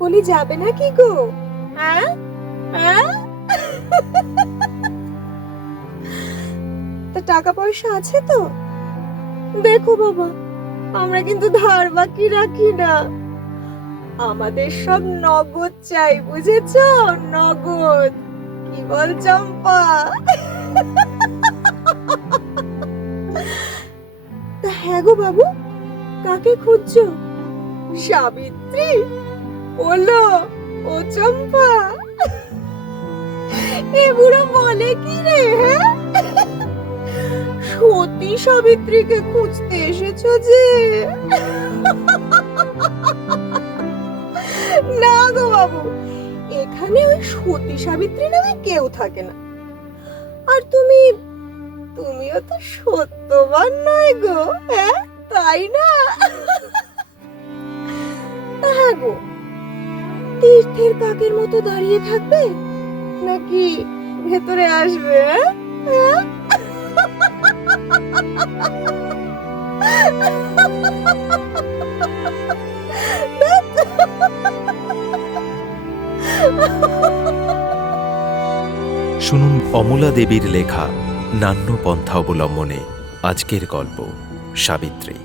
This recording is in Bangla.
বলি যাবে না কি গো? হ্যাঁ হ্যাঁ। তা টাকা পয়সা আছে তো? দেখো বাবা, আমরা কিন্তু ধার বাকি রাখি না, আমাদের সব নগদ চাই, বুঝেছো? নগদ। কি বল চম্পা? তা হ্যাঁ গো বাবু, কাকে খুঁজছো? সাবিত্রী? বলো ও চম্পা। এ বুড়ো বলে কি রে? হ্যাঁ, সতী সাবিত্রীকে খুঁজতে এসেছো যে? না গো বাবু, এখানে ওই সতী সাবিত্রী নামে কেউ থাকে না। আর তুমিও তো সত্যবান নয় গো, হ্যাঁ তাই না? হ্যাঁ গো, তীর্থের কাকের মতো দাঁড়িয়ে থাকবে নাকি ভেতরে আসবে? হ্যাঁ? শুনুন অমলা দেবীর লেখা নান্য পন্থা অবলম্বনে আজকের গল্প সাবিত্রী।